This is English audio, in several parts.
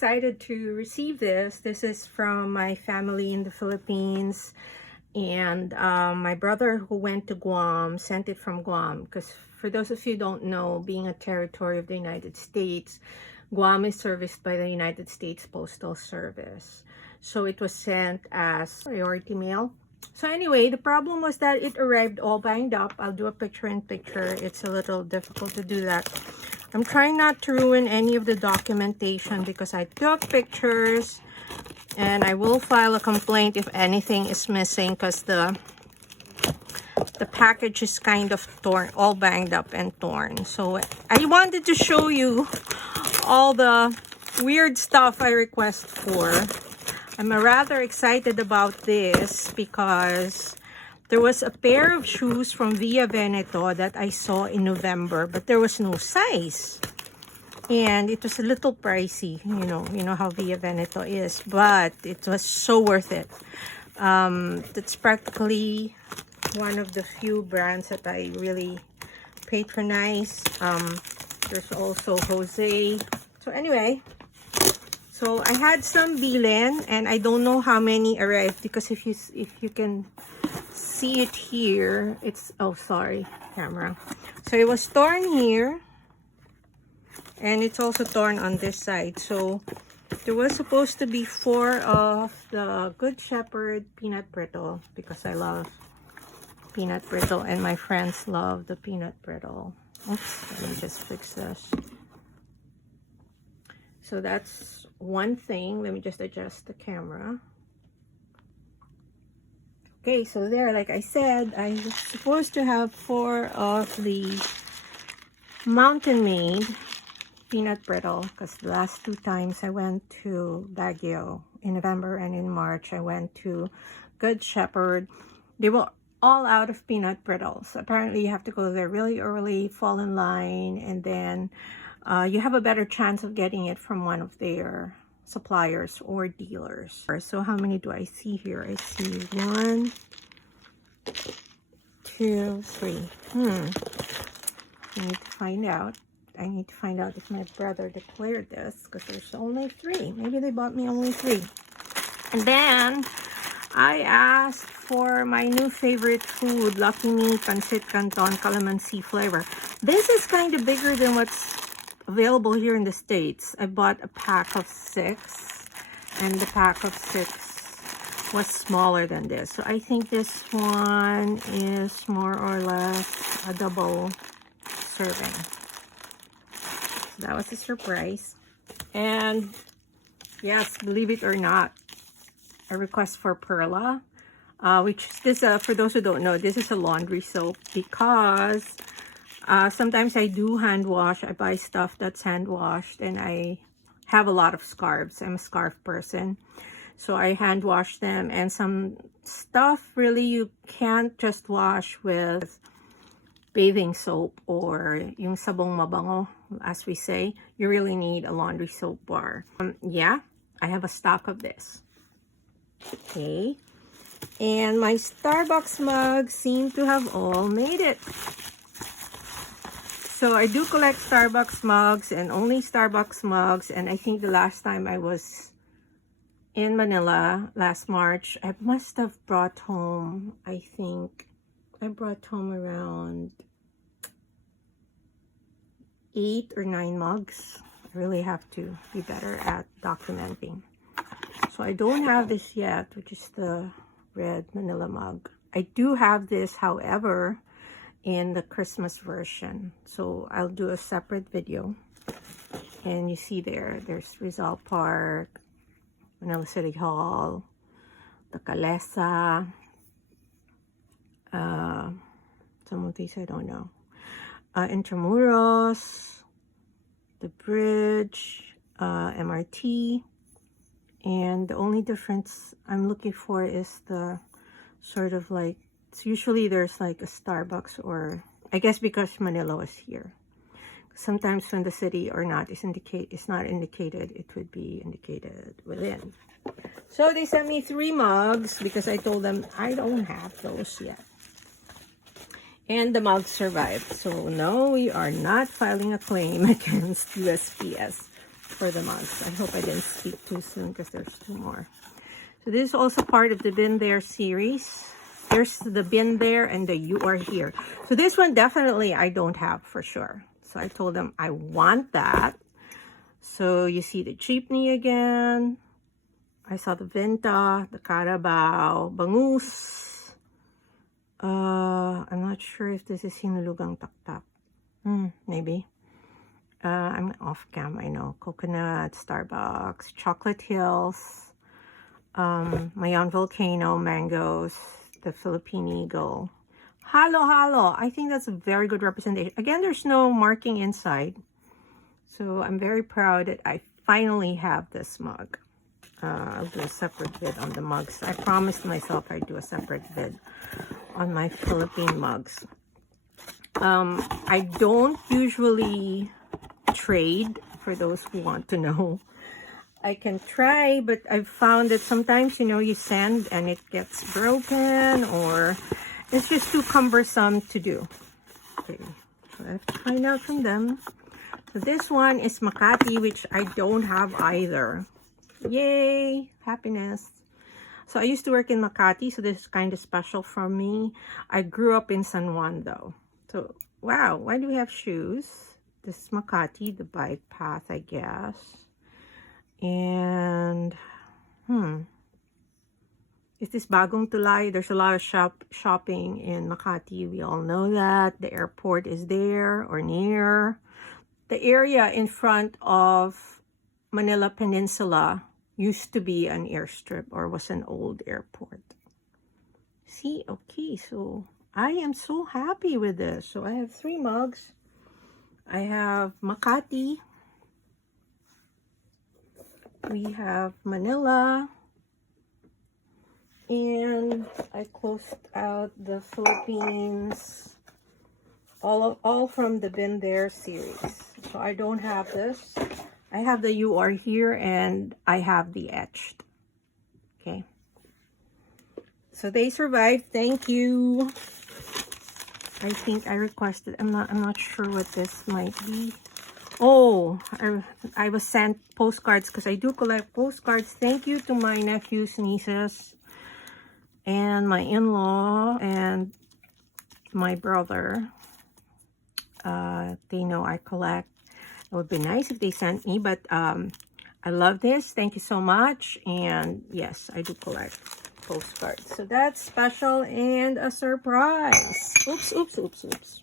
excited to receive this. This is from my family in the Philippines, and my brother who went to Guam sent it from Guam, because for those of you who don't know, being a territory of the United States, Guam is serviced by the United States Postal Service. So it was sent as priority mail. So anyway, the problem was that it arrived all banged up. I'll do a picture-in-picture. It's a little difficult to do that. I'm trying not to ruin any of the documentation because I took pictures, and I will file a complaint if anything is missing, because the package is kind of torn, all banged up and torn. So I wanted to show you all the weird stuff I request for. I'm rather excited about this because there was a pair of shoes from Via Veneto that I saw in November, but there was no size. And it was a little pricey, you know how Via Veneto is, but it was so worth it. It's practically one of the few brands that I really patronize. There's also Jose. So anyway, so I had some bilin, and I don't know how many arrived, because if you can see it here, it's, oh sorry camera, so it was torn here, and it's also torn on this side. So there was supposed to be 4 of the Good Shepherd peanut brittle, because I love peanut brittle and my friends love the peanut brittle. Oops, let me just fix this. So that's one thing. Let me just adjust the camera. Okay, so there, like I said, I was supposed to have 4 of the Mountain Made peanut brittle, because the last 2 times I went to Baguio in November and in March, I went to Good Shepherd. They were all out of peanut brittles. Apparently you have to go there really early, fall in line, and then you have a better chance of getting it from one of their suppliers or dealers. So how many do I see here? I see 1, 2, 3. I need to find out. I need to find out if my brother declared this, because there's only 3. Maybe they bought me only 3. And then I asked for my new favorite food, Lucky Me Pancit Canton Calamansi flavor. This is kind of bigger than what's available here in the States. I bought a pack of 6, and the pack of 6 was smaller than this. So I think this one is more or less a double serving. So that was a surprise. And yes, believe it or not, a request for Perla, which is this, for those who don't know, this is a laundry soap, because sometimes I do hand wash. I buy stuff that's hand washed, and I have a lot of scarves. I'm a scarf person, so I hand wash them. And some stuff really you can't just wash with bathing soap or yung sabong mabango, as we say. You really need a laundry soap bar. Yeah, I have a stock of this. Okay, and my Starbucks mugs seem to have all made it. So I do collect Starbucks mugs, and only Starbucks mugs. And I think the last time I was in Manila last March, I must have brought home, I think I brought home around 8 or 9 mugs. I really have to be better at documenting. So I don't have this yet, which is the red Manila mug. I do have this, however, in the Christmas version. So I'll do a separate video. And you see there's Rizal Park, Manila City Hall, the Calesa, some of these I don't know. Intramuros, the bridge, MRT. And the only difference I'm looking for is the sort of like, it's usually there's like a Starbucks, or I guess because Manila was here. Sometimes when the city or not is not indicated, it would be indicated within. So they sent me 3 mugs because I told them I don't have those yet. And the mugs survived. So no, we are not filing a claim against USPS. for the mugs. I hope I didn't speak too soon because there's 2 more. So this is also part of the Been There series. There's the Been There and the You Are Here. So this one definitely I don't have for sure. So I told them I want that. So you see the jeepney again. I saw the Venta, the Carabao, Bangus. I'm not sure if this is Hinulugang Taktak. Maybe. I'm off cam, I know. Coconut, Starbucks, Chocolate Hills, Mayon Volcano, Mangoes, the Philippine Eagle. Halo Halo. I think that's a very good representation. Again, there's no marking inside. So I'm very proud that I finally have this mug. I'll do a separate vid on the mugs. I promised myself I'd do a separate vid on my Philippine mugs. I don't usually trade, for those who want to know. I can try, but I've found that sometimes, you know, you send and it gets broken or it's just too cumbersome to do. Okay, so I have to find out from them. So this one is Makati, which I don't have either. Yay, happiness. So I used to work in Makati, so this is kind of special for me. I grew up in San Juan though. So, wow, why do we have shoes? This is Makati, the bike path, I guess. And, is this Bagong Tulay? There's a lot of shopping in Makati. We all know that. The airport is there or near. The area in front of Manila Peninsula used to be an airstrip or was an old airport. See, okay, so I am so happy with this. So I have 3 mugs. I have Makati. We have Manila. And I closed out the Philippines. All from the Been There series. So I don't have this. I have the You Are Here and I have the Etched. Okay. So they survived. Thank you. I think I requested. I'm not sure what this might be. Oh, I was sent postcards because I do collect postcards. Thank you to my nephews, nieces, and my in-law and my brother. They know I collect. It would be nice if they sent me, but I love this. Thank you so much. And yes, I do collect postcards. So that's special and a surprise. Oops, oops, oops, oops.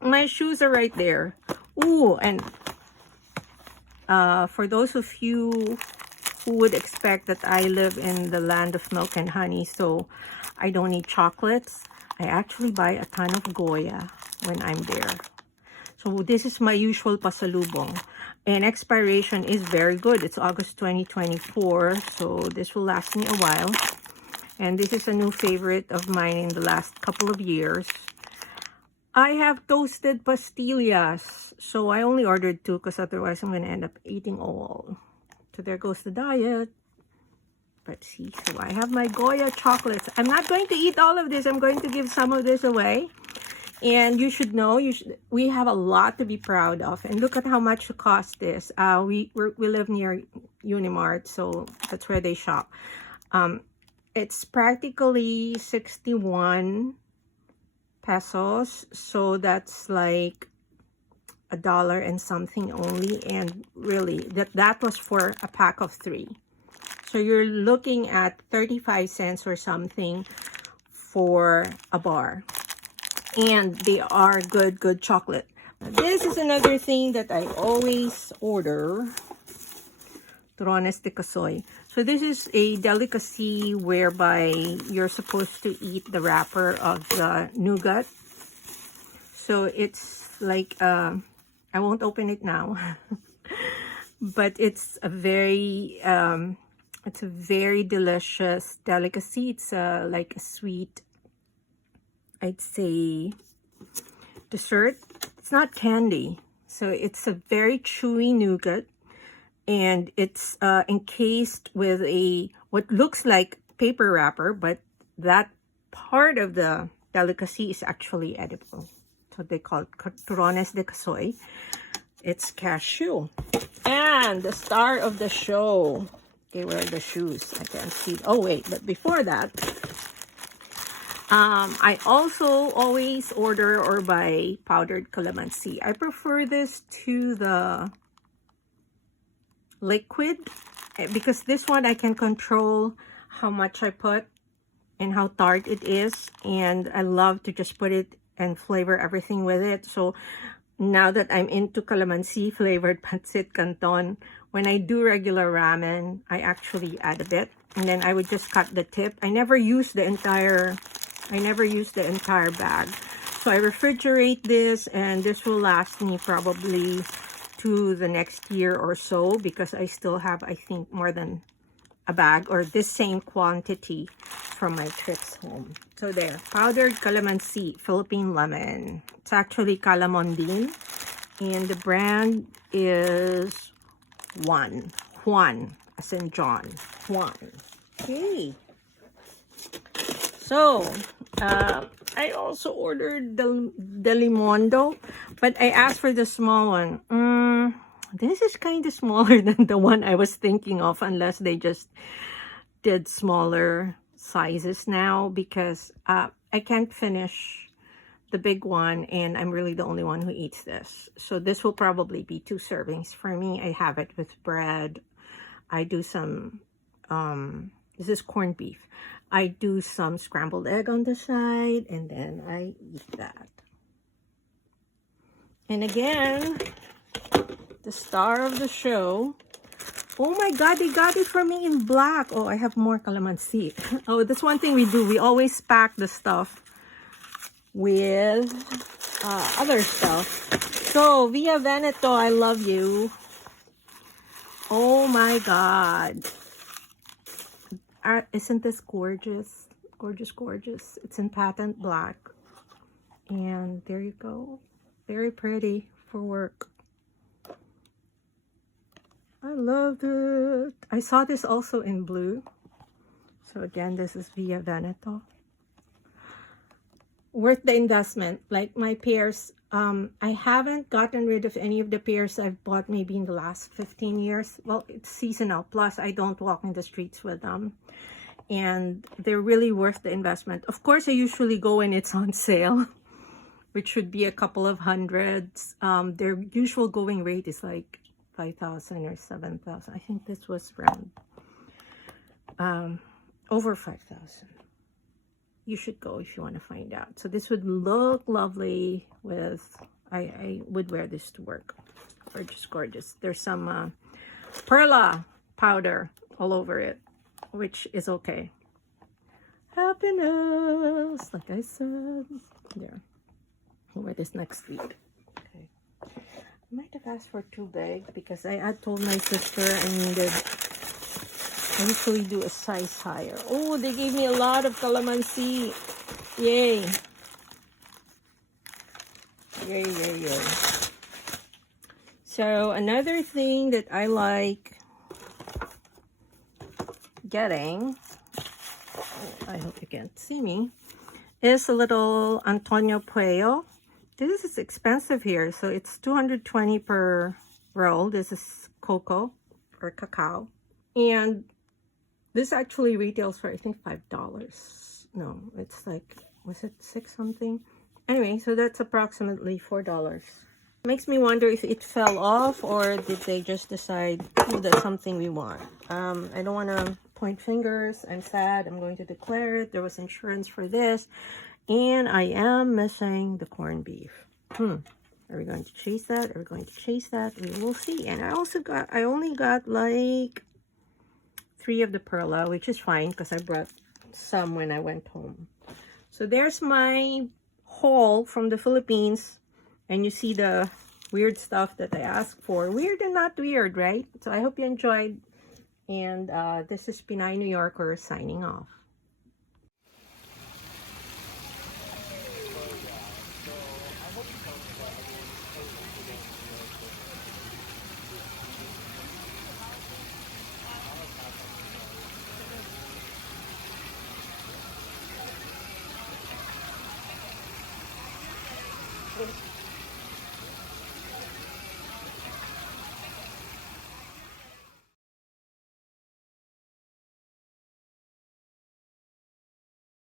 My shoes are right there. Ooh, and for those of you who would expect that I live in the land of milk and honey, so I don't need chocolates, I actually buy a ton of Goya when I'm there. So this is my usual pasalubong. And expiration is very good. It's August 2024, so this will last me a while. And this is a new favorite of mine in the last couple of years. I have toasted pastillas. So I only ordered 2 because otherwise I'm going to end up eating all. So there goes the diet. But see, so I have my Goya chocolates. I'm not going to eat all of this. I'm going to give some of this away. And you should know, we have a lot to be proud of. And look at how much it cost this. We live near Unimart, so that's where they shop. It's practically 61 pesos. So that's like $1 and something only. And really, that was for a pack of 3. So you're looking at 35 cents or something for a bar. And they are good chocolate. Now, this is another thing that I always order. Turones de Casoy. So this is a delicacy whereby you're supposed to eat the wrapper of the nougat. So it's like, I won't open it now. But it's a very delicious delicacy. It's like a sweet, I'd say, dessert. It's not candy. So it's a very chewy nougat. And it's encased with what looks like paper wrapper, but that part of the delicacy is actually edible. So they call it Turones de Casoy. It's cashew. And the star of the show. Okay, where are the shoes? I can't see. Oh, wait. But before that, I also always order or buy powdered calamansi. I prefer this to the liquid because this one I can control how much I put and how tart it is. And I love to just put it and flavor everything with it. So now that I'm into calamansi flavored pancit canton, when I do regular ramen, I actually add a bit. And then I would just cut the tip. I never use the entire bag. So I refrigerate this, and this will last me probably to the next year or so, because I still have, I think, more than a bag or this same quantity from my trips home. So there, powdered calamansi, Philippine lemon. It's actually calamondin, and the brand is Juan, as in John, Juan. Okay. So, I also ordered the Limondo, but I asked for the small one. This is kind of smaller than the one I was thinking of, unless they just did smaller sizes now, because I can't finish the big one, and I'm really the only one who eats this. So this will probably be 2 servings for me. I have it with bread. I do some, this is corned beef. I do some scrambled egg on the side, and then I eat that. And again, the star of the show. Oh my God, they got it for me in black. Oh, I have more calamansi. Oh, that's one thing we do. We always pack the stuff with other stuff. So, Via Veneto, I love you. Oh my God. Isn't this gorgeous? Gorgeous, gorgeous. It's in patent black. And there you go. Very pretty for work. I love it. I saw this also in blue. So again, this is Via Veneto. Worth the investment. Like my pears, I haven't gotten rid of any of the pears I've bought maybe in the last 15 years. Well, it's seasonal. Plus, I don't walk in the streets with them. And they're really worth the investment. Of course, I usually go when it's on sale, which should be a couple of hundreds. Their usual going rate is like 5,000 or 7,000. I think this was around over 5,000. You should go if you want to find out. So this would look lovely with, I would wear this to work. Gorgeous, gorgeous. There's some perla powder all over it, which is okay. Happiness, like I said. There. I'll wear this next week. Okay. I might have asked for 2 bags because I had told my sister I usually do a size higher. Oh, they gave me a lot of calamansi. Yay. Yay, yay, yay. So another thing that I like getting, I hope you can't see me, is a little Antonio Puello. This is expensive here, so it's $220 per roll. This is cocoa or cacao. And this actually retails for, I think, $5. No, it's like, was it 6 something? Anyway, so that's approximately $4. Makes me wonder if it fell off or did they just decide, oh, that's something we want. I don't want to point fingers. I'm sad. I'm going to declare it. There was insurance for this. And I am missing the corned beef. Are we going to chase that? Are we going to chase that? We will see. And I only got like 3 of the perla, which is fine because I brought some when I went home. So there's my haul from the Philippines. And you see the weird stuff that I asked for. Weird and not weird, right? So I hope you enjoyed. And this is Pinay New Yorker signing off.